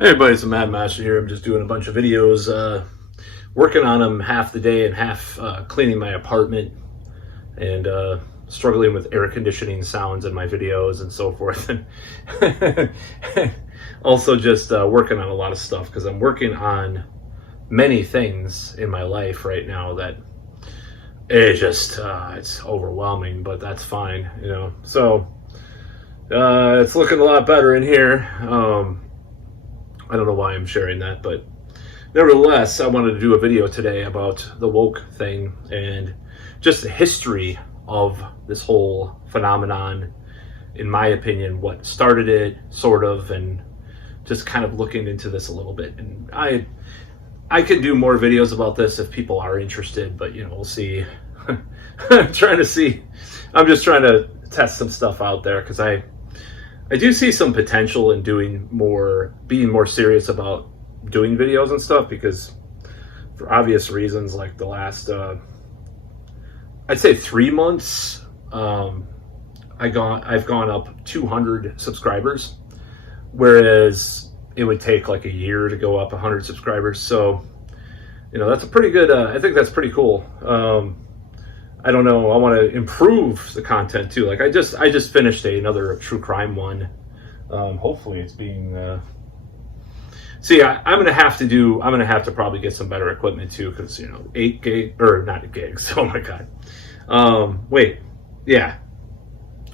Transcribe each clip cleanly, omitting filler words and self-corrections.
Hey everybody, it's Mad Master here. I'm just doing a bunch of videos, working on them half the day and half cleaning my apartment and struggling with air conditioning sounds in my videos and so forth. And also just working on a lot of stuff because I'm working on many things in my life right now that it's overwhelming, but that's fine, you know. So it's looking a lot better in here. I don't know why I'm sharing that, but nevertheless, I wanted to do a video today about the woke thing and just the history of this whole phenomenon, in my opinion, what started it, sort of, and just kind of looking into this a little bit. And I could do more videos about this if people are interested, but you know, we'll see. I'm just trying to test some stuff out there because I do see some potential in being more serious about doing videos and stuff, because for obvious reasons, like the last, I'd say 3 months, I've gone up 200 subscribers, whereas it would take like a year to go up 100 subscribers. So, you know, that's a pretty good, I think that's pretty cool. I don't know. I want to improve the content too. Like I just finished another true crime one. Hopefully it's being. See, I'm gonna have to probably get some better equipment too, because you know, 8 gig or not gigs. Oh my god. Wait, yeah,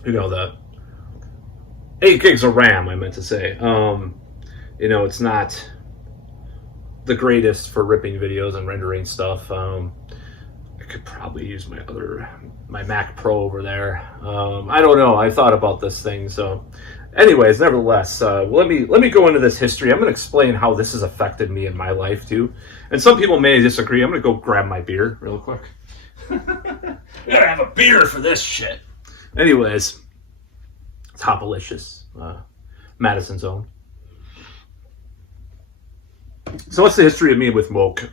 you know, the 8 gigs of RAM. I meant to say. You know, it's not the greatest for ripping videos and rendering stuff. I could probably use my Mac Pro over there. I don't know. I thought about this thing. So anyways, nevertheless, let me go into this history. I'm going to explain how this has affected me in my life too. And some people may disagree. I'm going to go grab my beer real quick. Gotta have a beer for this shit. Anyways, it's Hopalicious, Madison's own. So what's the history of me with woke?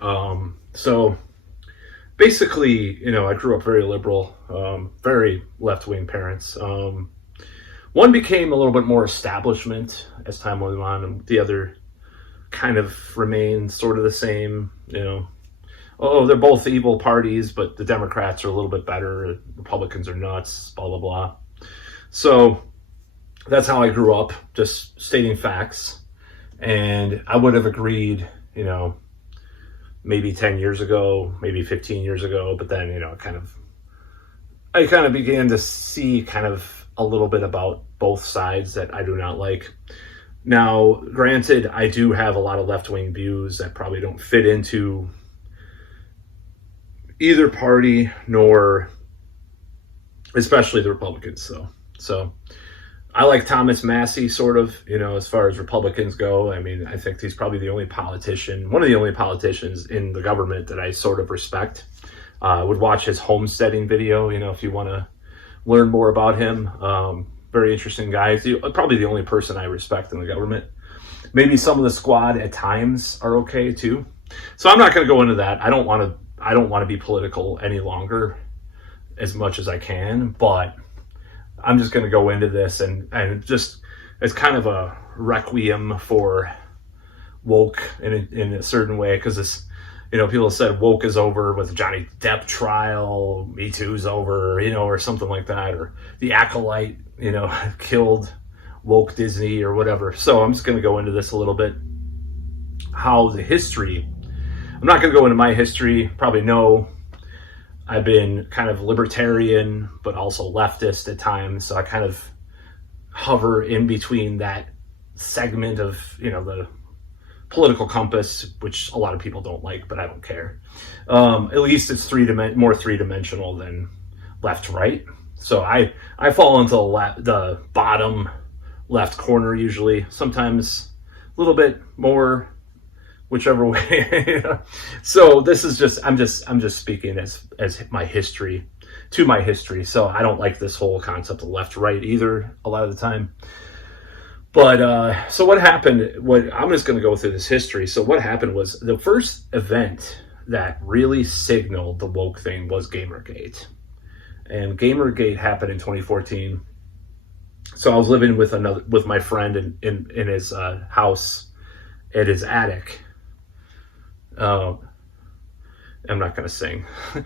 So basically, you know, I grew up very liberal, very left-wing parents. One became a little bit more establishment as time went on, and the other kind of remained sort of the same, you know. Oh, they're both evil parties, but the Democrats are a little bit better. Republicans are nuts, blah, blah, blah. So that's how I grew up, just stating facts. And I would have agreed, you know, maybe 10 years ago, maybe 15 years ago, but then, you know, I kind of began to see kind of a little bit about both sides that I do not like. Now, granted, I do have a lot of left-wing views that probably don't fit into either party, nor especially the Republicans. So I like Thomas Massie, sort of, you know, as far as Republicans go. I mean, I think he's probably one of the only politicians in the government that I sort of respect. I would watch his homesteading video, you know, if you want to learn more about him. Very interesting guy. He's probably the only person I respect in the government. Maybe some of the squad at times are okay too. So I'm not going to go into that. I don't want to be political any longer, as much as I can, but I'm just going to go into this and just as kind of a requiem for woke in a certain way, because this, you know, people said woke is over with Johnny Depp trial, Me Too's over, you know, or something like that, or the Acolyte, you know, killed woke Disney or whatever. So I'm just going to go into this a little bit. How the history. I'm not going to go into my history. Probably know I've been kind of libertarian, but also leftist at times. So I kind of hover in between that segment of, you know, the political compass, which a lot of people don't like, but I don't care. At least it's more three-dimensional than left-right. So I fall into the bottom left corner usually. Sometimes a little bit more, whichever way. So this is just I'm just speaking as my history. So I don't like this whole concept of left right either a lot of the time. But so what happened, I'm just going to go through this history. So what happened was the first event that really signaled the woke thing was Gamergate. And Gamergate happened in 2014. So I was living with my friend in his house, at his attic. I'm not going to sing. In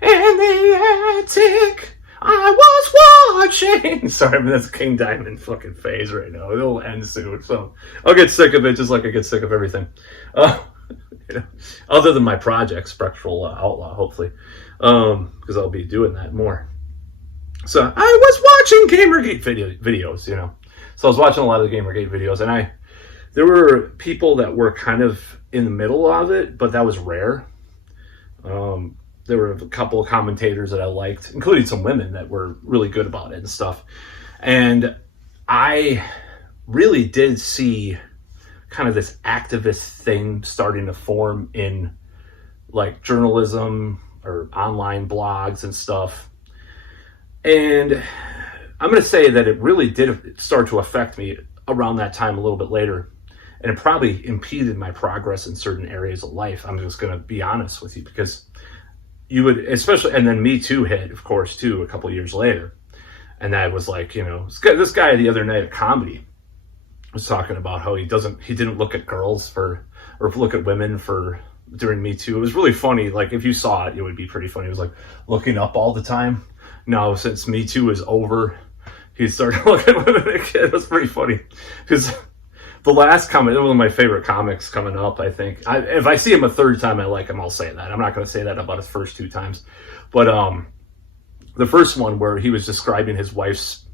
the attic, I was watching. Sorry, that's King Diamond fucking phase right now. It'll end soon, so I'll get sick of it just like I get sick of everything. Other than my project, Spectral Outlaw, hopefully, because I'll be doing that more. So I was watching Gamergate videos, So I was watching a lot of the Gamergate videos, and there were people that were kind of in the middle of it, but that was rare. There were a couple of commentators that I liked, including some women that were really good about it and stuff. And I really did see kind of this activist thing starting to form in like journalism or online blogs and stuff. And I'm going to say that it really did start to affect me around that time a little bit later. And it probably impeded my progress in certain areas of life. I'm just going to be honest with you, because you would, especially, and then Me Too hit, of course, too, a couple of years later. And that was like, this guy the other night at comedy was talking about how he didn't look at girls or look at women during Me Too. It was really funny. Like, if you saw it, it would be pretty funny. It was like looking up all the time. No, since Me Too is over, he started looking at women again. It was pretty funny, because the last comment, one of my favorite comics coming up, I think. If I see him a third time I like him, I'll say that. I'm not going to say that about his first two times. But the first one where he was describing his wife's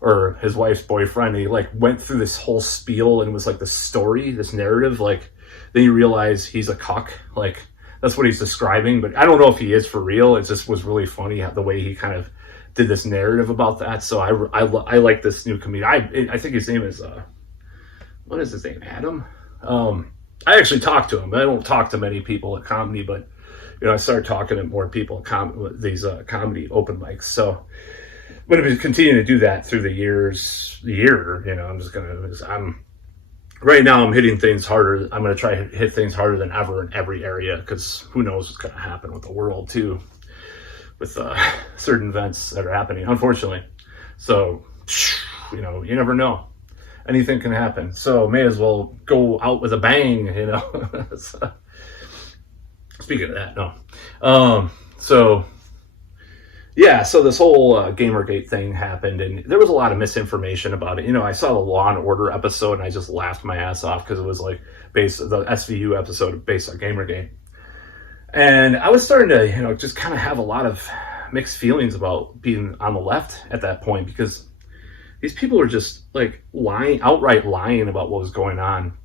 boyfriend, and he like went through this whole spiel and was like this story, this narrative. Like, then you realize he's a cuck. Like, that's what he's describing. But I don't know if he is for real. It just was really funny the way he kind of did this narrative about that. So I like this new comedian. I think his name is... what is his name? Adam? I actually talked to him. I don't talk to many people at comedy, but I started talking to more people at these comedy open mics. So I'm going to be continuing to do that through the year. Right now I'm hitting things harder. I'm going to try to hit things harder than ever in every area, because who knows what's going to happen with the world too, with certain events that are happening, unfortunately. So, you never know. Anything can happen, so may as well go out with a bang, So, speaking of that, no. So this whole Gamergate thing happened, and there was a lot of misinformation about it. I saw the Law and Order episode, and I just laughed my ass off, because it was like the SVU episode based on Gamergate. And I was starting to, just kind of have a lot of mixed feelings about being on the left at that point, because these people are just like outright lying about what was going on.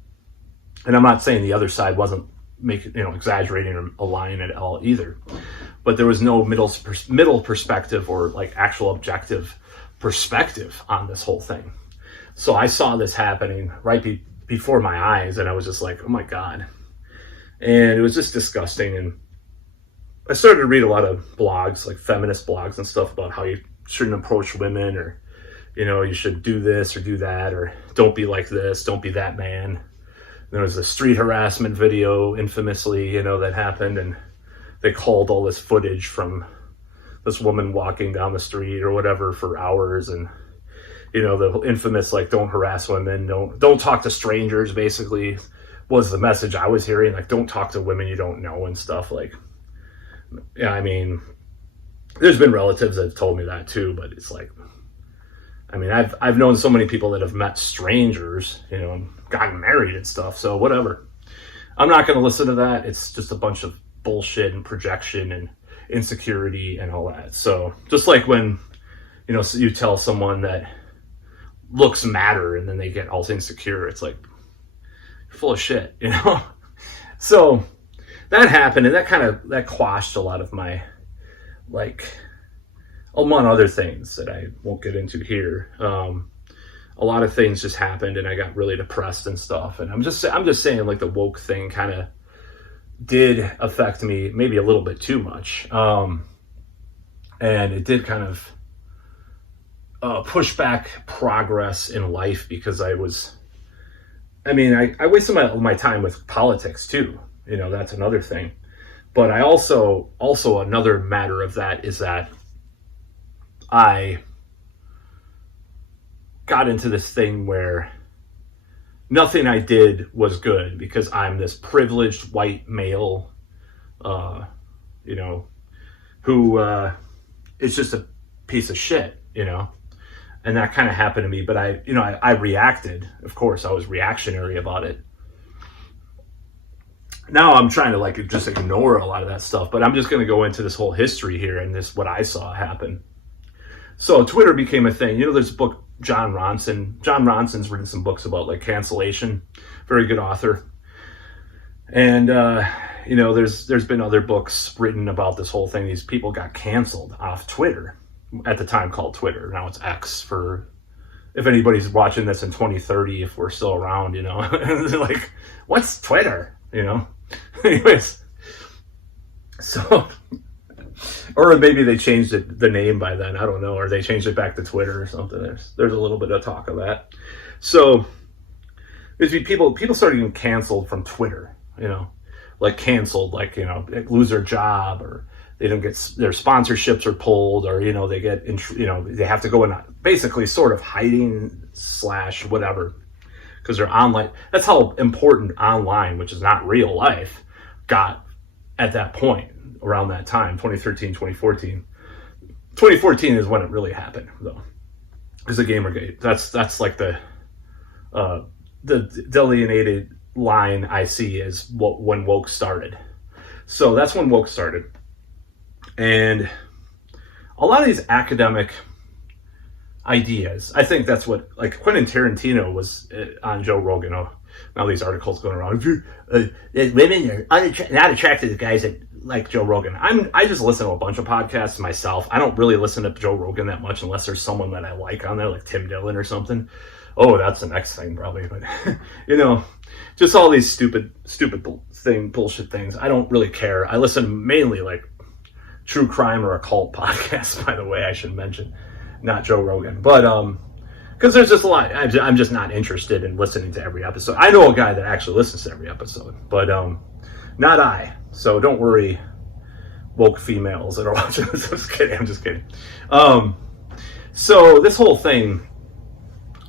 And I'm not saying the other side wasn't exaggerating or lying at all either, but there was no middle perspective or like actual objective perspective on this whole thing. So I saw this happening right before my eyes, and I was just like, oh my God. And it was just disgusting. And I started to read a lot of blogs, like feminist blogs and stuff, about how you shouldn't approach women, or you should do this or do that, or don't be like this, don't be that man. There was a street harassment video, infamously, that happened, and they called all this footage from this woman walking down the street or whatever for hours, and the infamous, like, don't harass women, don't talk to strangers, basically was the message I was hearing. Like, don't talk to women you don't know and stuff. Like, yeah, I mean, there's been relatives that have told me that too, but it's like, I mean, I've known so many people that have met strangers, and gotten married and stuff. So whatever. I'm not going to listen to that. It's just a bunch of bullshit and projection and insecurity and all that. So just like when, you tell someone that looks matter and then they get all insecure, it's like, you're full of shit, So that happened, and that quashed a lot of my, like, among other things that I won't get into here. A lot of things just happened, and I got really depressed and stuff. And I'm just saying, like, the woke thing kind of did affect me maybe a little bit too much. And it did kind of push back progress in life, because I wasted my time with politics too. That's another thing. But I also another matter of that is that I got into this thing where nothing I did was good because I'm this privileged white male, you know, who is just a piece of shit, you know. And that kind of happened to me, but I reacted. Of course, I was reactionary about it. Now I'm trying to like just ignore a lot of that stuff, but I'm just going to go into this whole history here and this what I saw happen. So Twitter became a thing. You know, there's a book, Jon Ronson. Jon Ronson's written some books about like cancellation. Very good author. And you know, there's been other books written about this whole thing. These people got canceled off Twitter, at the time called Twitter. Now it's X, for if anybody's watching this in 2030, if we're still around, you know. Like, what's Twitter? You know? Anyways. So, or maybe they changed the name by then. I don't know. Or they changed it back to Twitter or something. There's a little bit of talk of that. So, people started getting canceled from Twitter, you know. Like canceled, like, you know, lose their job, or they don't get their sponsorships are pulled, or, you know, they get, you know, they have to go in basically sort of hiding / whatever, because they're online. That's how important online, which is not real life, got at that point around that time, 2013, 2014. 2014 is when it really happened, though, is the Gamergate. That's like the delineated line I see is when woke started. So that's when woke started. And a lot of these academic ideas, I think that's what, like Quentin Tarantino was on Joe Rogan. Oh, now these articles going around. Women are not attracted to guys that like Joe Rogan. I just listen to a bunch of podcasts myself. I don't really listen to Joe Rogan that much unless there's someone that I like on there, like Tim Dillon or something. Oh, that's the next thing probably. But, you know, just all these stupid bullshit things. I don't really care. I listen mainly like true crime or occult podcasts, by the way, I should mention, not Joe Rogan. But, because there's just a lot. I'm just not interested in listening to every episode. I know a guy that actually listens to every episode, but not I. So don't worry, woke females that are watching this. I'm just kidding. So this whole thing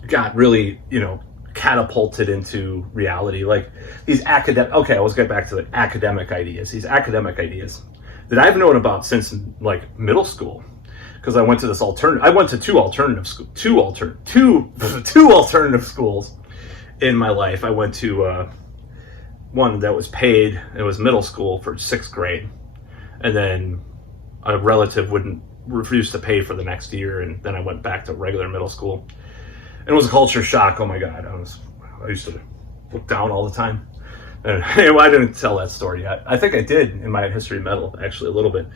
got really, you know, catapulted into reality. Like these let's get back to the academic ideas. These academic ideas that I've known about since like middle school, because I went to two alternative schools in my life. I went to one that was paid. It was middle school for 6th grade, and then a relative wouldn't refuse to pay for the next year, and then I went back to regular middle school. And it was a culture shock. Oh my God. I used to look down all the time. And anyway, I didn't tell that story yet. I think I did in my history medal, actually, a little bit.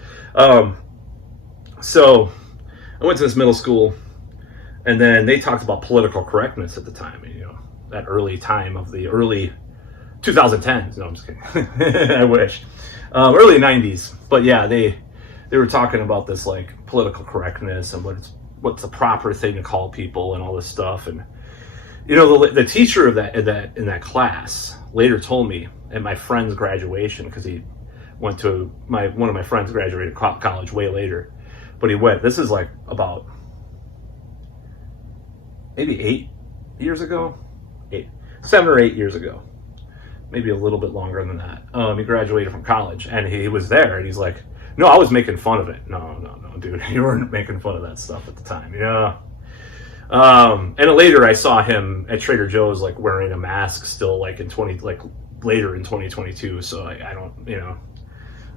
So I went to this middle school, and then they talked about political correctness at the time. You know, that early time of the early 2010s. No, I'm just kidding. I wish. Early 90s. But yeah, they were talking about this like political correctness and what's the proper thing to call people and all this stuff. And you know, the teacher of in that class later told me at my friend's graduation, because he went to one of my friends graduated college way later, but he went. This is like about maybe 7 or 8 years ago, maybe a little bit longer than that. He graduated from college, and he was there, and he's like, "No, I was making fun of it." No, dude, you weren't making fun of that stuff at the time. Yeah. And later I saw him at Trader Joe's, like wearing a mask still, like later in 2022. So I don't, you know,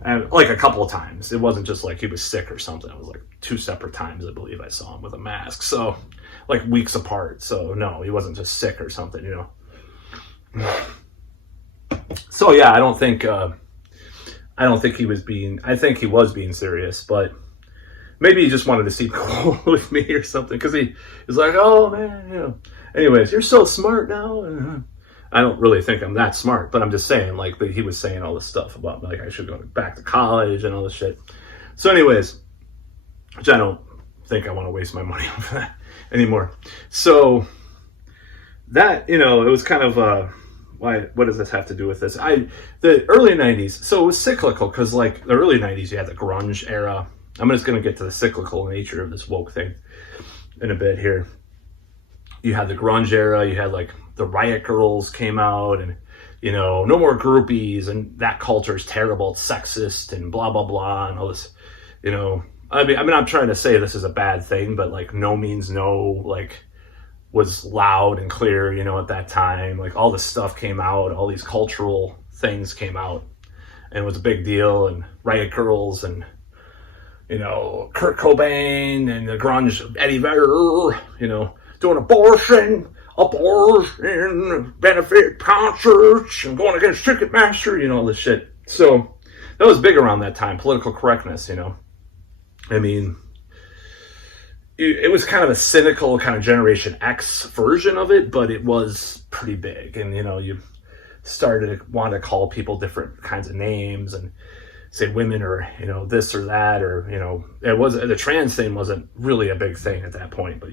and like a couple of times. It wasn't just like he was sick or something. It was like 2 separate times, I believe, I saw him with a mask. So like weeks apart. So no, he wasn't just sick or something, you know. So yeah, I don't think he was being. I think he was being serious, but maybe he just wanted to seem cool with me or something, because he was like, "Oh man, you know." Anyways, you're so smart now. I don't really think I'm that smart, but I'm just saying, like, he was saying all this stuff about like I should go back to college and all this shit. So, anyways, which I don't think I want to waste my money on that anymore. So that, you know, it was kind of why? What does this have to do with this? The early 90s. So it was cyclical, because like the early 90s, you had the grunge era. I'm just going to get to the cyclical nature of this woke thing in a bit here. You had the grunge era, you had like the Riot Girls came out, and no more groupies, and that culture is terrible, it's sexist, and blah blah blah, and all this. I'm not trying to say this is a bad thing, but like no means no, like was loud and clear, at that time. Like all this stuff came out, all these cultural things came out, and it was a big deal. And Riot Girls, and Kurt Cobain, and the grunge Eddie Vedder, doing abortion benefit concerts, and going against Ticketmaster, all this shit. So that was big around that time. Political correctness, I mean, it was kind of a cynical kind of Generation X version of it, but it was pretty big. And, you started to want to call people different kinds of names and say women or, this or that, or, the trans thing wasn't really a big thing at that point, but,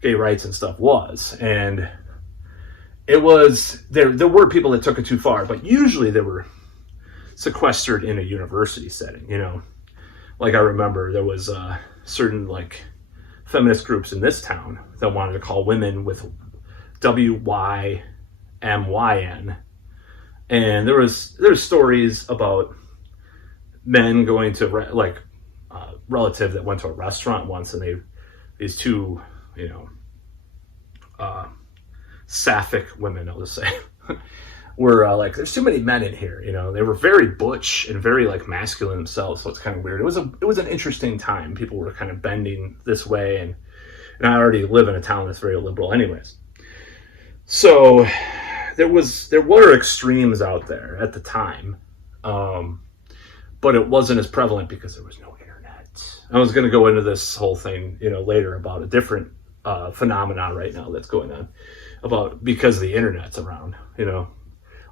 gay rights and stuff was. And it was, there were people that took it too far, but usually they were sequestered in a university setting, Like I remember there was certain like feminist groups in this town that wanted to call women with WYMYN. And there's stories about men going to relative that went to a restaurant once, and these two, sapphic women, I'll just say, were like, there's too many men in here. They were very butch and very like masculine themselves, so it's kind of weird. It was an interesting time. People were kind of bending this way, and I already live in a town that's very liberal anyways. So there were extremes out there at the time, but it wasn't as prevalent because there was no internet. I was going to go into this whole thing, later about a different phenomenon right now that's going on because the internet's around,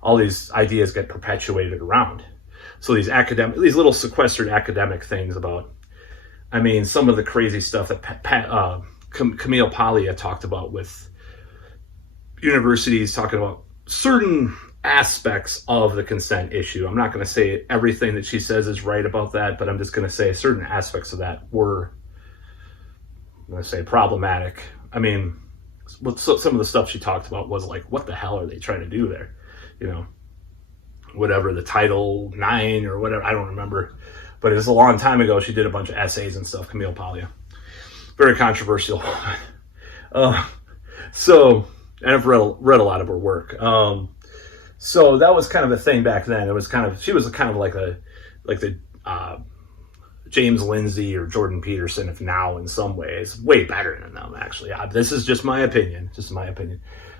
all these ideas get perpetuated around. So these little sequestered academic things about, some of the crazy stuff that Camille Paglia talked about with universities talking about certain aspects of the consent issue. I'm not going to say everything that she says is right about that, but I'm just going to say certain aspects of that were, I'm going to say, problematic. Some of the stuff she talked about was like, what the hell are they trying to do there? Whatever, the Title IX or whatever, I don't remember. But it was a long time ago. She did a bunch of essays and stuff, Camille Paglia. Very controversial. And I've read a lot of her work. So that was kind of a thing back then. She was kind of like the James Lindsay or Jordan Peterson, if now in some ways, way better than them, actually. This is just my opinion.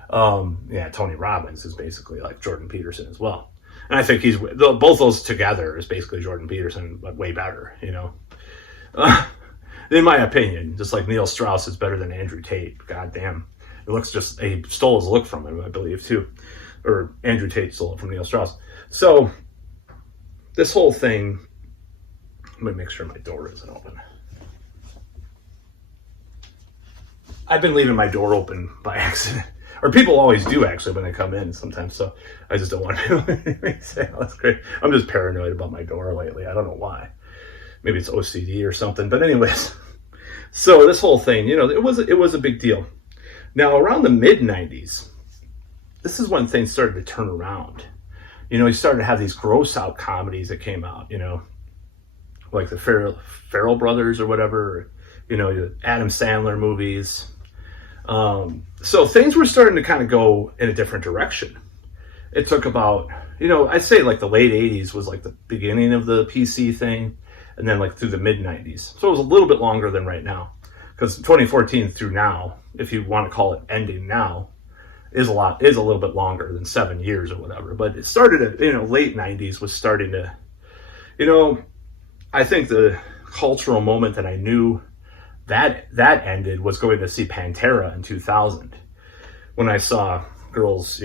Tony Robbins is basically like Jordan Peterson as well. And I think both those together is basically Jordan Peterson, but way better, in my opinion. Just like Neil Strauss is better than Andrew Tate. God damn. He stole his look from him, I believe, too. Or Andrew Tate stole it from Neil Strauss. So this whole thing, let me make sure my door isn't open. I've been leaving my door open by accident. Or people always do, actually, when they come in sometimes. So I just don't want to say, oh, that's great. I'm just paranoid about my door lately. I don't know why. Maybe it's OCD or something. But anyways, so this whole thing, it was a big deal. Now, around the mid-90s, this is when things started to turn around. You started to have these gross out comedies that came out, like the Farrell Brothers or whatever, the Adam Sandler movies. So things were starting to kind of go in a different direction. It took about, I'd say like the late 80s was like the beginning of the PC thing, and then like through the mid 90s. So it was a little bit longer than right now, because 2014 through now, if you want to call it ending now, is a little bit longer than 7 years or whatever. But it started at, late 90s was starting to, I think the cultural moment that I knew that ended was going to see Pantera in 2000, when I saw girls,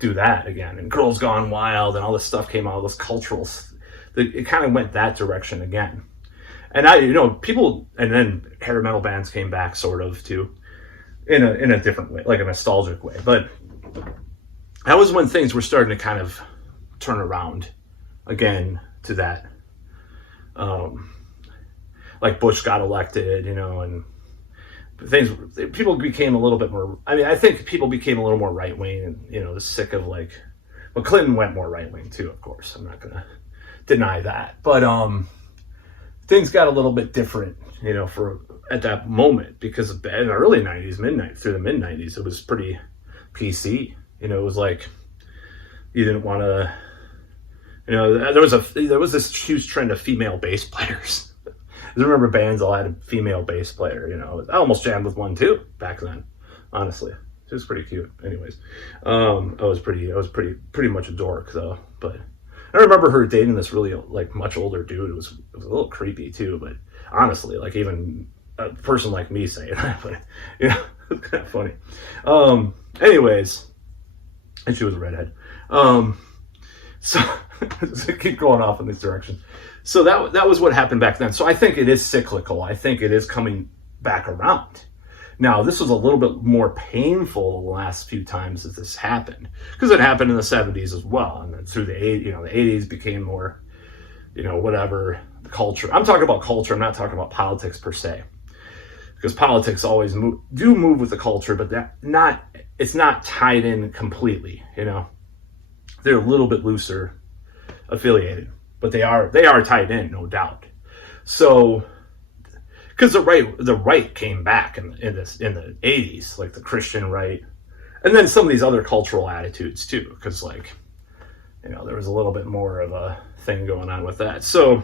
do that again, and Girls Gone Wild and all this stuff came out, all this it kind of went that direction again. And people, and then hair metal bands came back sort of too, in a different way, like a nostalgic way. But that was when things were starting to kind of turn around again to that. Like Bush got elected, and people became a little bit more. I mean, I think people became a little more right wing, and sick of like. Well, Clinton went more right wing too, of course. I'm not gonna deny that, but things got a little bit different, for at that moment, because in the early '90s, through the mid '90s, it was pretty PC. It was like you didn't want to. There was this huge trend of female bass players. I remember bands all had a female bass player. I almost jammed with one too back then. Honestly, she was pretty cute. Anyways, I was pretty much a dork though. But I remember her dating this really like much older dude. It was a little creepy too. But honestly, like even a person like me saying that, but it's kind of funny. Anyways, and she was a redhead. So keep going off in this direction. So that was what happened back then. So I think it is cyclical. I think it is coming back around. Now, this was a little bit more painful the last few times that this happened, because it happened in the 70s as well, and then through the 80s became more, whatever the culture. I'm talking about culture. I'm not talking about politics per se, because politics always move with the culture, but it's not tied in completely. They're a little bit looser affiliated, but they are tied in, no doubt. So. Because the right came back in the 80s, like the Christian right, and then some of these other cultural attitudes too. Because there was a little bit more of a thing going on with that. So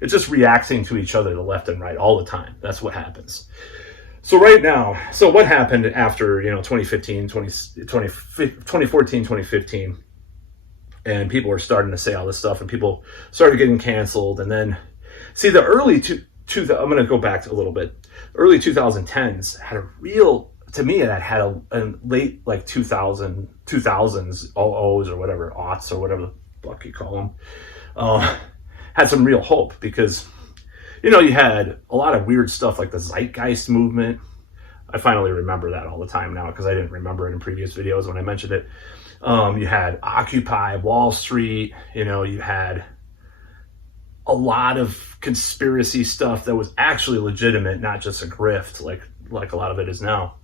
it's just reacting to each other, the left and right, all the time. That's what happens. So right now, what happened after 2014, 2015, and people were starting to say all this stuff, and people started getting canceled, and then the early I'm going to go back a little bit. Early 2010s had a real, to me, that had a late like 2000s, 00s or whatever, aughts or whatever the fuck you call them, had some real hope, because, you had a lot of weird stuff like the Zeitgeist movement. I finally remember that all the time now, because I didn't remember it in previous videos when I mentioned it. You had Occupy Wall Street, you had a lot of conspiracy stuff that was actually legitimate, not just a grift like a lot of it is now.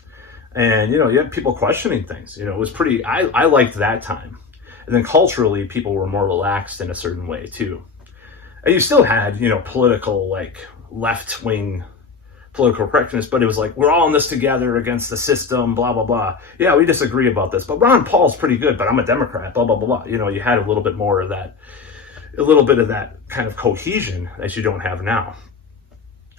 And you had people questioning things. It was pretty. I liked that time. And then culturally, people were more relaxed in a certain way too. And you still had political, like left wing political correctness, but it was like, we're all in this together against the system, blah blah blah. Yeah, we disagree about this, but Ron Paul's pretty good, but I'm a Democrat, blah blah blah blah. You had a little bit more of that. A little bit of that kind of cohesion that you don't have now.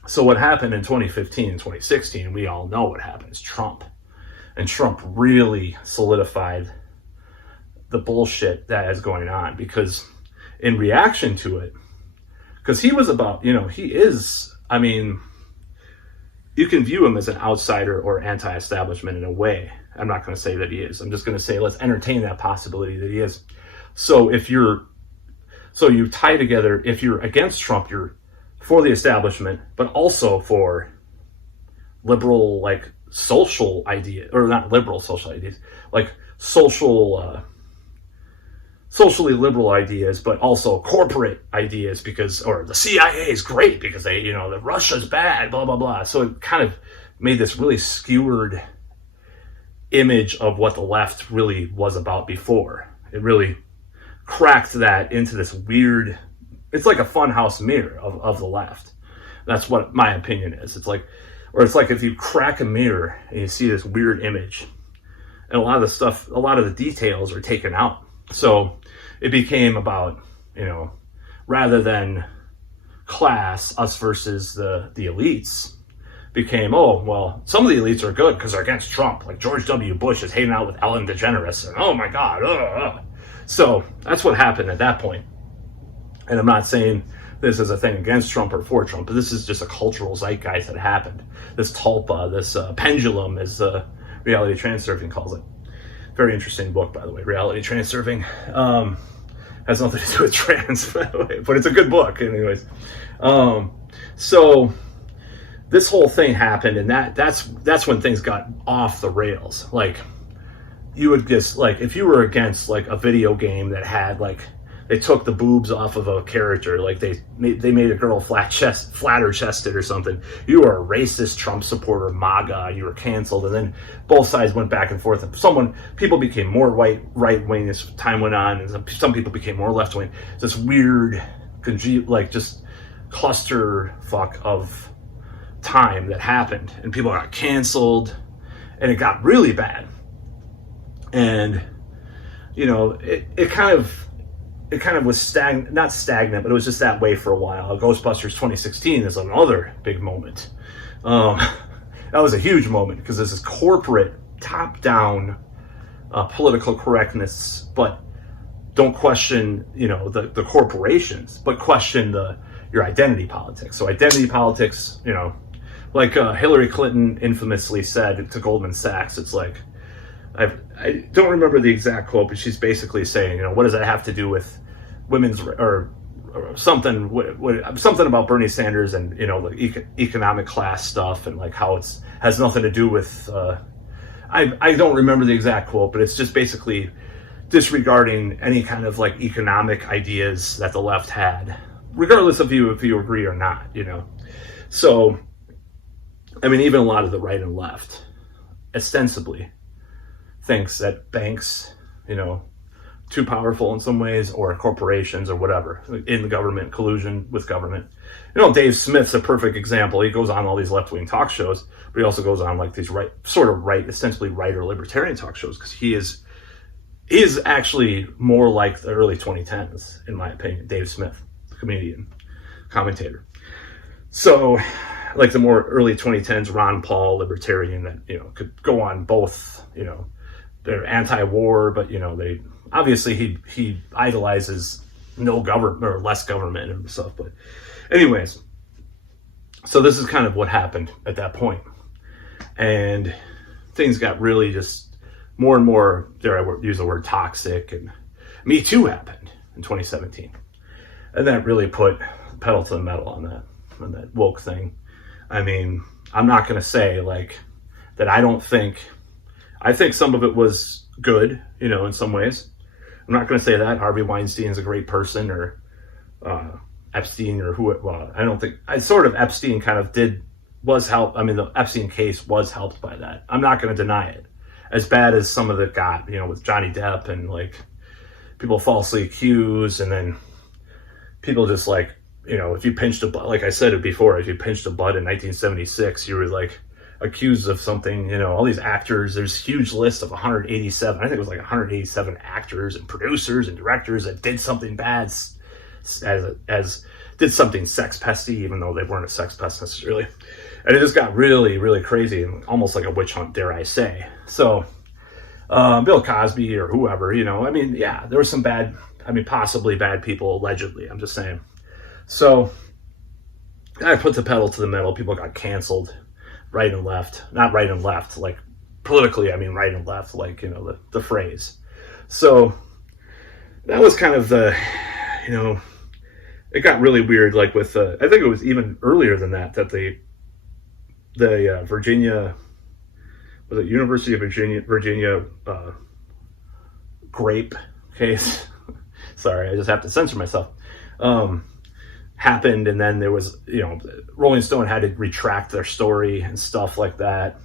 So what happened in 2015 and 2016, we all know what happened. It's Trump. And Trump really solidified the bullshit that is going on, because in reaction to it, because he was about, he is, you can view him as an outsider or anti-establishment in a way. I'm not going to say that he is. I'm just going to say, let's entertain that possibility that he is. So you tie together, if you're against Trump, you're for the establishment, but also for liberal, like social ideas, or not liberal social ideas, like socially liberal ideas, but also corporate ideas, or the CIA is great because they, the Russia's bad, blah, blah, blah. So it kind of made this really skewered image of what the left really was about before. It really cracked that into this weird, it's like a funhouse mirror of the left. That's what my opinion is. It's like if you crack a mirror and you see this weird image, and a lot of the details are taken out. So it became about, rather than class, us versus the elites, became, some of the elites are good because they're against Trump. Like George W. Bush is hanging out with Ellen DeGeneres, and oh my God, So that's what happened at that point. And I'm not saying this is a thing against Trump or for Trump, but this is just a cultural zeitgeist that happened. This tulpa, this pendulum, as Reality Transurfing calls it. Very interesting book, by the way, Reality Transurfing. Has nothing to do with trans, by the way, but it's a good book anyways. So this whole thing happened, and that's when things got off the rails. Like, you would just, like, if you were against like a video game that had like they took the boobs off of a character, like they made a girl flatter chested or something. You were a racist Trump supporter, MAGA, you were canceled. And then both sides went back and forth, and people became more right wing as time went on, and some people became more left wing. This weird, like, just clusterfuck of time that happened, and people got canceled, and it got really bad. And it kind of was not stagnant, but it was just that way for a while. Ghostbusters 2016 is another big moment. That was a huge moment because there's this corporate top-down political correctness, but don't question the corporations, but question your identity politics. So identity politics, like Hillary Clinton infamously said to Goldman Sachs, it's like, I don't remember the exact quote, but she's basically saying, what does that have to do with women's or something? Something about Bernie Sanders and the economic class stuff, and like how it's has nothing to do with. I don't remember the exact quote, but it's just basically disregarding any kind of like economic ideas that the left had, regardless of if you agree or not. So, I mean, even a lot of the right and left, ostensibly, thinks that banks, too powerful in some ways, or corporations or whatever, in the government, collusion with government. Dave Smith's a perfect example. He goes on all these left-wing talk shows, but he also goes on like these essentially right or libertarian talk shows, because he is actually more like the early 2010s, in my opinion. Dave Smith, comedian, commentator. So, like the more early 2010s Ron Paul libertarian that could go on both, they're anti-war, but they obviously he idolizes no government or less government and stuff. But anyways, so this is kind of what happened at that point, and things got really just more and more, dare I use the word, toxic, and Me Too happened in 2017, and that really put the pedal to the metal on that woke thing. I mean, I'm not going to say like that I think some of it was good, in some ways. I'm not going to say that Harvey Weinstein's a great person, or Epstein, or I don't think, Epstein kind of was helped. I mean, the Epstein case was helped by that. I'm not going to deny it. As bad as some of it got, with Johnny Depp, and like people falsely accused, and then people just like, if you pinched a butt, like I said it before, if you pinched a butt in 1976, you were like accused of something, all these actors, there's a huge list of 187, I think it was like 187 actors and producers and directors that did something bad, as did something sex pesty, even though they weren't a sex pest necessarily. And it just got really, really crazy, and almost like a witch hunt, dare I say. So, Bill Cosby or whoever, I mean, yeah, there were some possibly bad people, allegedly, I'm just saying. So, I put the pedal to the metal, people got canceled, right and left. Not right and left, like politically, I mean right and left, like, the phrase. So, that was kind of it got really weird, like with, I think it was even earlier than that the Virginia, was it University of Virginia grape case? Sorry, I just have to censor myself. Happened, and then there was, Rolling Stone had to retract their story and stuff like that,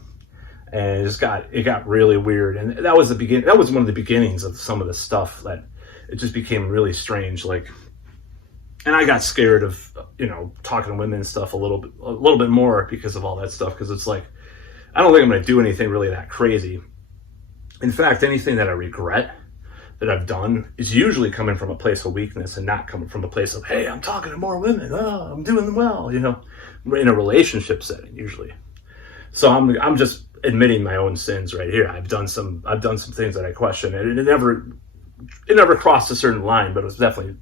and it got really weird. And that was one of the beginnings of some of the stuff that it just became really strange, like. And I got scared of, talking to women and stuff a little bit more because of all that stuff. Because it's like, I don't think I'm going to do anything really that crazy. In fact, anything that I regret that I've done is usually coming from a place of weakness, and not coming from a place of, hey, I'm talking to more women. Oh, I'm doing well, in a relationship setting usually. So I'm just admitting my own sins right here. I've done some things that I question, and it never crossed a certain line, but it was definitely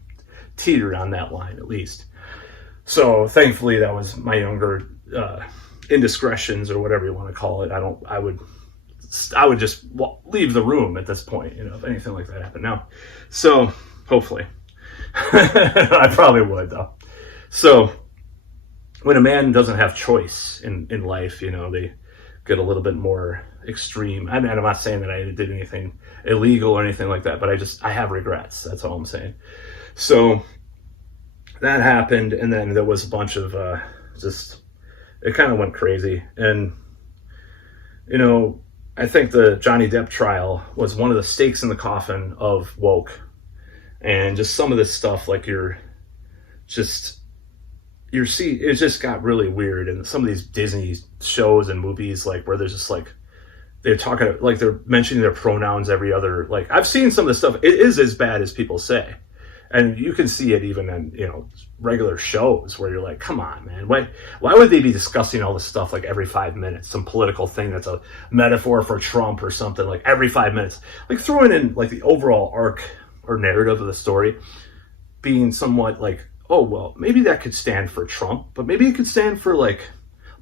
teetered on that line at least. So thankfully that was my younger indiscretions, or whatever you want to call it. I would just leave the room at this point, if anything like that happened now. So hopefully I probably would though. So when a man doesn't have choice in life, they get a little bit more extreme. I mean, I'm not saying that I did anything illegal or anything like that, but I have regrets. That's all I'm saying. So that happened, and then there was a bunch of it kind of went crazy. And I think the Johnny Depp trial was one of the stakes in the coffin of woke, and just some of this stuff, like it just got really weird. And some of these Disney shows and movies, like where there's just like they're talking, like they're mentioning their pronouns every other, like I've seen some of this stuff. It is as bad as people say. And you can see it even in, regular shows where you're like, come on, man. Why would they be discussing all this stuff like every 5 minutes? Some political thing that's a metaphor for Trump or something, like every 5 minutes. Like throwing in like the overall arc or narrative of the story being somewhat like, oh, well, maybe that could stand for Trump, but maybe it could stand for like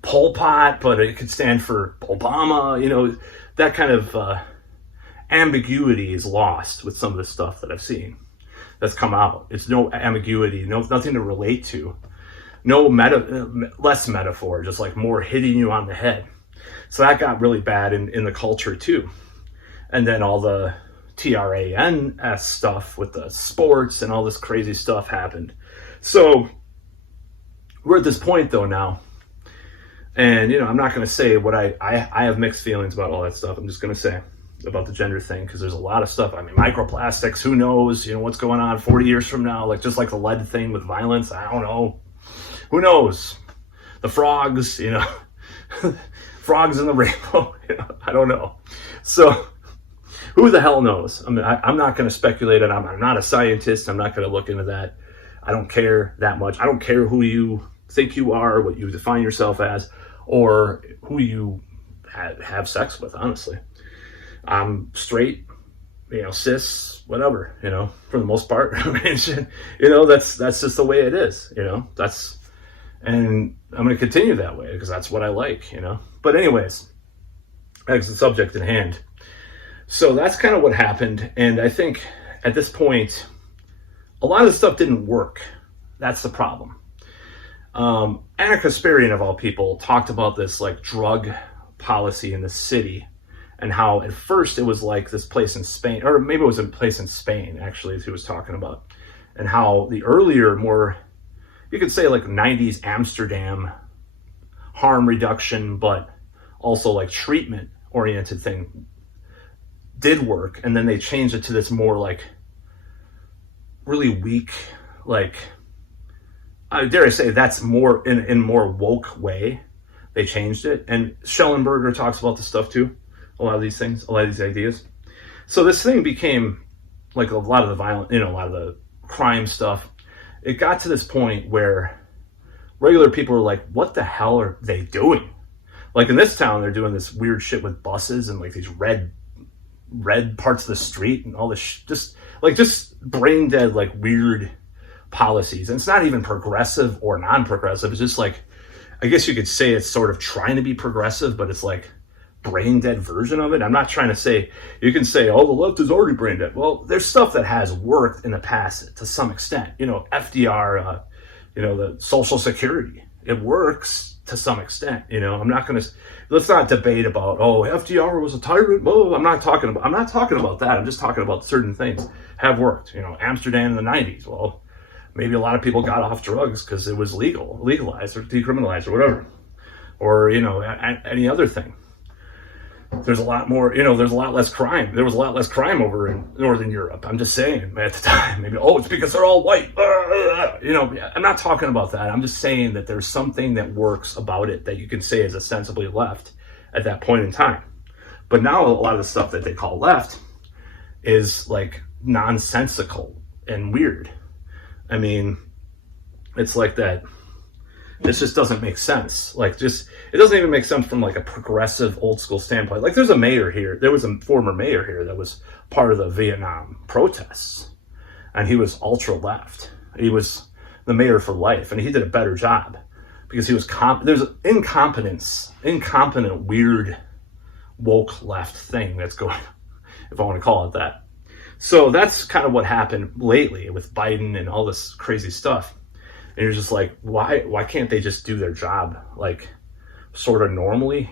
Pol Pot, but it could stand for Obama. That kind of ambiguity is lost with some of the stuff that I've seen that's come out. It's no ambiguity, nothing to relate to, less metaphor, just like more hitting you on the head. So that got really bad in the culture too. And then all the TRANS stuff with the sports and all this crazy stuff happened. So we're at this point though now, and I'm not going to say what I have mixed feelings about all that stuff. I'm just going to say about the gender thing, because there's a lot of stuff. I mean, microplastics, who knows, what's going on 40 years from now, like just like the lead thing with violence. I don't know. Who knows? The frogs, frogs in the rainbow. I don't know. So who the hell knows? I mean, I'm not going to speculate, and I'm not a scientist. I'm not going to look into that. I don't care that much. I don't care who you think you are, what you define yourself as, or who you have sex with, honestly. I'm straight, cis, whatever, for the most part. I mean, that's just the way it is, and I'm going to continue that way because that's what I like, But anyways, that's the subject at hand. So that's kind of what happened. And I think at this point, a lot of the stuff didn't work. That's the problem. Anna Kasparian, of all people, talked about this like drug policy in the city, and how at first it was like this place in Spain, or maybe it was a place in Spain, actually, as he was talking about, and how the earlier, more, you could say like 90s Amsterdam harm reduction, but also like treatment oriented thing did work. And then they changed it to this more like really weak, like, I dare I say that's more in more woke way. They changed it. And Schellenberger talks about this stuff too. A lot of these things, a lot of these ideas. So this thing became like a lot of the violent, a lot of the crime stuff. It got to this point where regular people are like, what the hell are they doing? Like in this town, they're doing this weird shit with buses and like these red parts of the street and all this, just brain dead, like weird policies. And it's not even progressive or non-progressive. It's just like, I guess you could say it's sort of trying to be progressive, but it's like brain dead version of it. I'm not trying to say, you can say, oh, the left is already brain dead. Well, there's stuff that has worked in the past to some extent. FDR, the Social Security, it works to some extent. I'm not going to, let's not debate about, oh, FDR was a tyrant. Well, I'm not talking about that. I'm just talking about certain things have worked. Amsterdam in the 90s. Well, maybe a lot of people got off drugs because it was legalized or decriminalized or whatever, or any other thing. There's a lot more, there's a lot less crime. There was a lot less crime over in Northern Europe. I'm just saying at the time, maybe, it's because they're all white. I'm not talking about that. I'm just saying that there's something that works about it that you can say is ostensibly left at that point in time. But now a lot of the stuff that they call left is like nonsensical and weird. I mean, it's like that. This just doesn't make sense. It doesn't even make sense from like a progressive old school standpoint. Like there was a former mayor here that was part of the Vietnam protests, and he was ultra left. He was the mayor for life, and he did a better job because he was there's incompetent, weird, woke left thing that's going, if I want to call it that. So that's kind of what happened lately with Biden and all this crazy stuff. And you're just like, why can't they just do their job like sort of normally?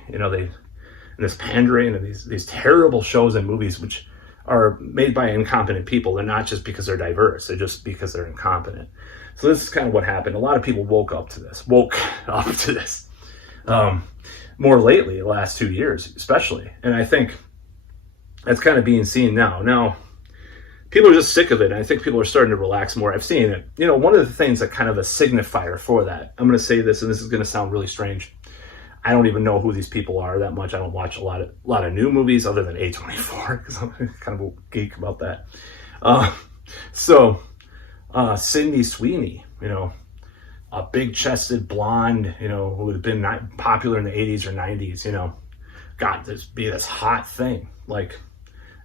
and this pandering and these terrible shows and movies which are made by incompetent people. They're not just because they're diverse, they're just because they're incompetent. So this is kind of what happened. A lot of people woke up to this more lately, the last 2 years especially. And I think that's kind of being seen now. Now, people are just sick of it, and I think people are starting to relax more. I've seen it. You know, one of the things that kind of a signifier for that, I'm going to say this, and this is going to sound really strange. I don't even know who these people are that much. I don't watch a lot of new movies other than A24, because I'm kind of a geek about that. Sydney Sweeney, you know, a big-chested blonde, you know, who had been not popular in the 80s or 90s, you know, got this be this hot thing, like,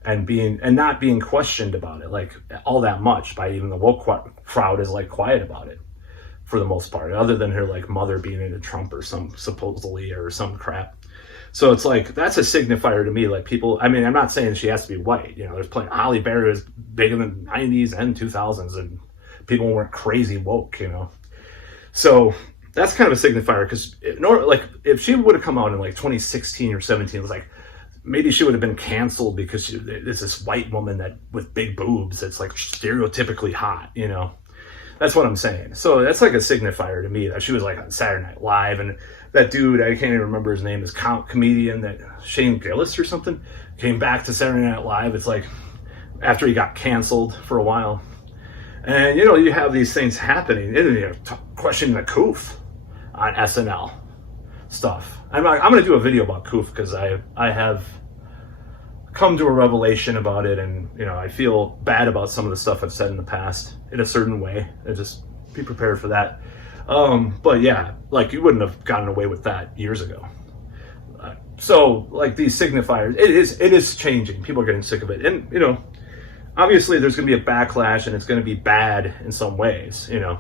and not being questioned about it, like, all that much by even the woke crowd is like quiet about it for the most part, other than her like mother being into Trump or supposedly or some crap. So it's like, that's a signifier to me. Like, people, I mean, I'm not saying she has to be white, you know, there's plenty. Halle Berry was big in the 90s and 2000s, and people weren't crazy woke, you know. So that's kind of a signifier, because like, if she would have come out in like 2016 or 17, it was like, maybe she would have been canceled because there's this white woman that with big boobs that's like stereotypically hot, you know. That's what I'm saying. So that's like a signifier to me that she was like on Saturday Night Live, and that dude, I can't even remember his name, this comedian, that Shane Gillis or something, came back to Saturday Night Live. It's like after he got canceled for a while. And, you know, you have these things happening, and, you know, questioning the Koof on SNL stuff. I'm going to do a video about Koof, because I have come to a revelation about it, and, you know, I feel bad about some of the stuff I've said in the past in a certain way. And just be prepared for that. But yeah, like, you wouldn't have gotten away with that years ago. So like, these signifiers, it is changing. People are getting sick of it, and, you know, obviously there's going to be a backlash, and it's going to be bad in some ways, you know,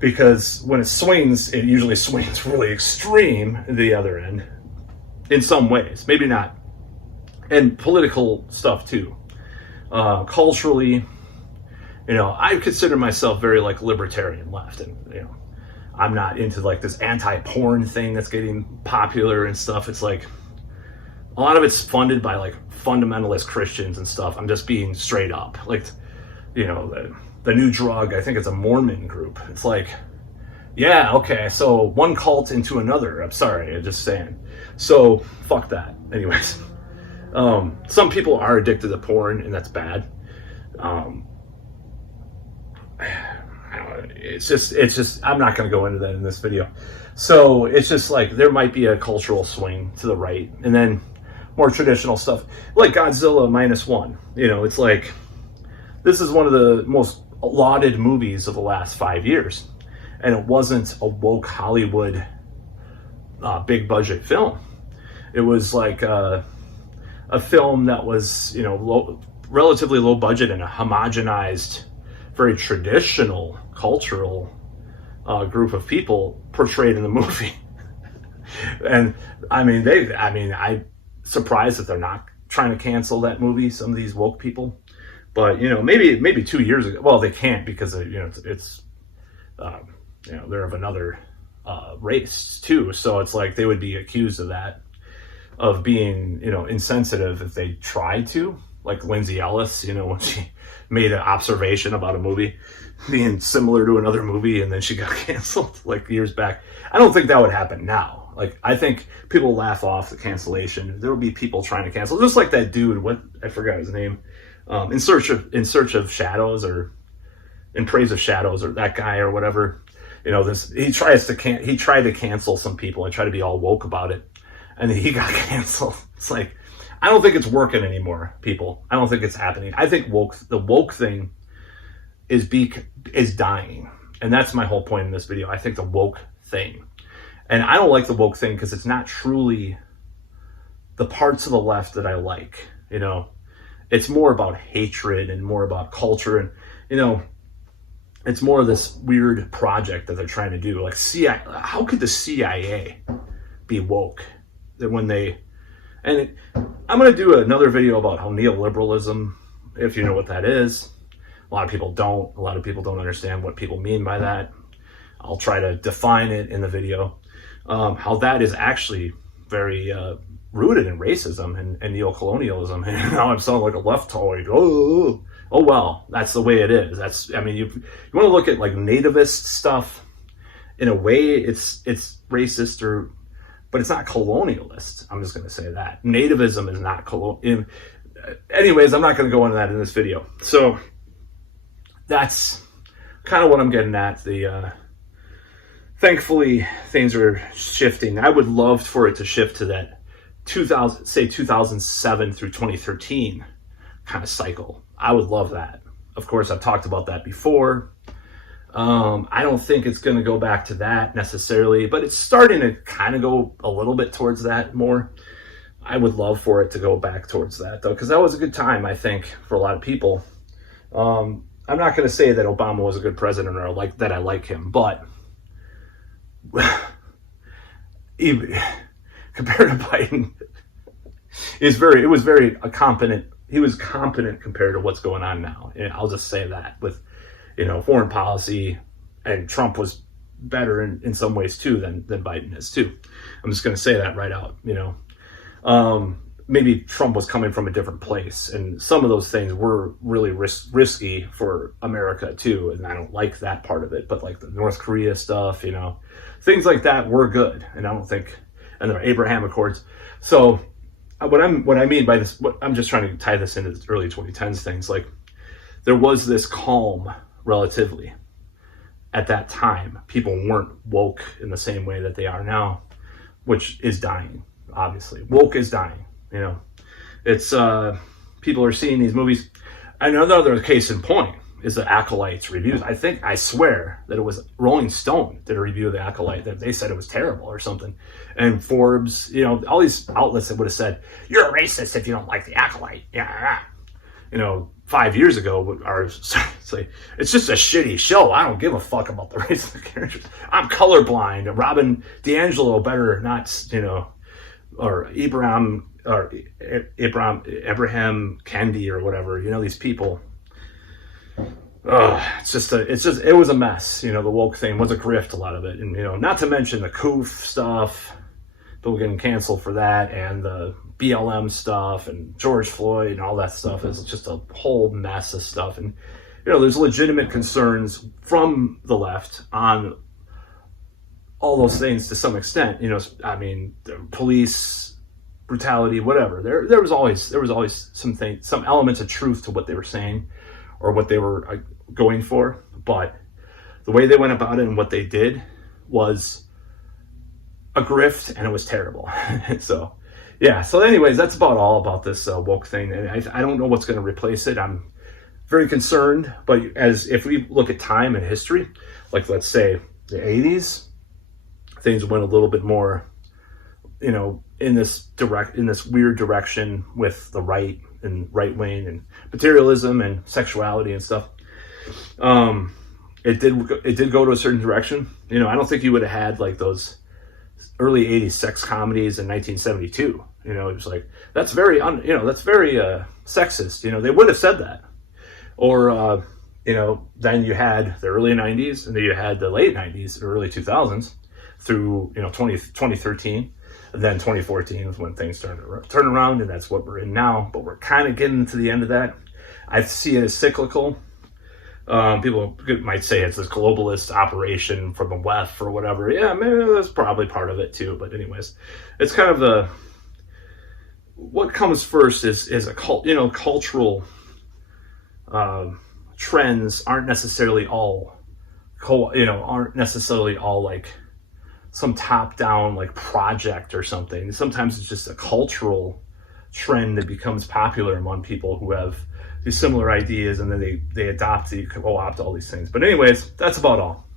because when it swings, it usually swings really extreme the other end in some ways, maybe not. And political stuff too. Culturally, you know, I consider myself very like libertarian left, and, you know, I'm not into like this anti-porn thing that's getting popular and stuff. It's like, a lot of it's funded by like fundamentalist Christians and stuff. I'm just being straight up. Like, you know, the new drug, I think it's a Mormon group. It's like, yeah, okay, so one cult into another. I'm sorry, I'm just saying. So fuck that. Anyways. Some people are addicted to porn, and that's bad. It's just, I'm not going to go into that in this video. So it's just like, there might be a cultural swing to the right, and then more traditional stuff like Godzilla -1. You know, it's like, this is one of the most lauded movies of the last 5 years, and it wasn't a woke Hollywood big budget film. It was like a film that was, you know, relatively low budget, and a homogenized, very traditional cultural group of people portrayed in the movie. And I mean, I'm surprised that they're not trying to cancel that movie, some of these woke people. But, you know, maybe 2 years ago, well, they can't, because, you know, it's you know, they're of another race too. So it's like, they would be accused of that, of being, you know, insensitive if they tried to, like Lindsay Ellis, you know, when she made an observation about a movie being similar to another movie, and then she got canceled like years back. I don't think that would happen now. Like, I think people laugh off the cancellation. There will be people trying to cancel, just like that dude, I forgot his name, in search of shadows, or in praise of shadows, or that guy or whatever. You know, he tried to cancel some people and try to be all woke about it, and he got canceled. It's like, I don't think it's working anymore, people. I don't think it's happening. I think the woke thing is dying. And that's my whole point in this video. I think the woke thing. And I don't like the woke thing because it's not truly the parts of the left that I like, you know. It's more about hatred and more about culture, and, you know, it's more of this weird project that they're trying to do. Like, how could the CIA be woke? That when I'm going to do another video about how neoliberalism, if you know what that is. A lot of people don't. A lot of people don't understand what people mean by that. I'll try to define it in the video. How that is actually very rooted in racism and neocolonialism. And now I'm sounding like a leftoid. Oh well, that's the way it is. I mean, you want to look at like nativist stuff. In a way, it's racist, but it's not colonialist. I'm just going to say that nativism is not colonial. Anyways, I'm not going to go into that in this video. So that's kind of what I'm getting at. Thankfully, things are shifting. I would love for it to shift to that 2007 through 2013 kind of cycle. I would love that. Of course, I've talked about that before. I don't think it's going to go back to that necessarily, but it's starting to kind of go a little bit towards that more. I would love for it to go back towards that, though, because that was a good time, I think, for a lot of people. I'm not going to say that Obama was a good president or that I like him, but even compared to Biden, it was very competent. He was competent compared to what's going on now. And I'll just say that with, foreign policy, and Trump was better in some ways too than Biden is too. I'm just going to say that right out. Maybe Trump was coming from a different place, and some of those things were really risky for America too, and I don't like that part of it. But like the North Korea stuff, things like that were good, and I don't think, and the Abraham Accords. So what I mean by this, I'm just trying to tie this into the early 2010s things. Like there was this calm relatively at that time. People weren't woke in the same way that they are now, which is dying. Obviously, woke is dying. It's people are seeing these movies. Another case in point is the Acolyte's reviews. I swear that it was Rolling Stone did a review of the Acolyte that they said it was terrible or something. And Forbes, all these outlets that would have said, you're a racist if you don't like the Acolyte. Yeah. 5 years ago, it's just a shitty show. I don't give a fuck about the race of the characters. I'm colorblind. Robin DiAngelo better not, or Abraham Kendi or whatever. These people. It was a mess. The woke thing was a grift, a lot of it, and not to mention the Koof stuff. People getting canceled for that, and the BLM stuff, and George Floyd, and all that stuff is just a whole mess of stuff. And there's legitimate concerns from the left on all those things to some extent. The police brutality, whatever. There was always some elements of truth to what they were saying or what they were going for, but the way they went about it and what they did was a grift, and it was terrible. So anyways, that's about all about this woke thing. And I don't know what's going to replace it. I'm very concerned, but if we look at time and history, like let's say the 80s, things went a little bit more, in this weird direction with the right and right wing and materialism and sexuality and stuff. It did go to a certain direction. I don't think you would have had like those early 80s sex comedies in 1972. It was like, that's very sexist. They would have said that. Or, then you had the early 90s, and then you had the late 90s, early 2000s through, 2013. And then 2014 was when things started to turn around, and that's what we're in now. But we're kind of getting to the end of that. I see it as cyclical. People might say it's a globalist operation from the left or whatever. Yeah, maybe that's probably part of it too. But anyways, it's kind of what comes first is a cultural trends aren't necessarily all like some top-down like project or something. Sometimes it's just a cultural trend that becomes popular among people who have these similar ideas, and then they co-opt all these things. But anyways, that's about all.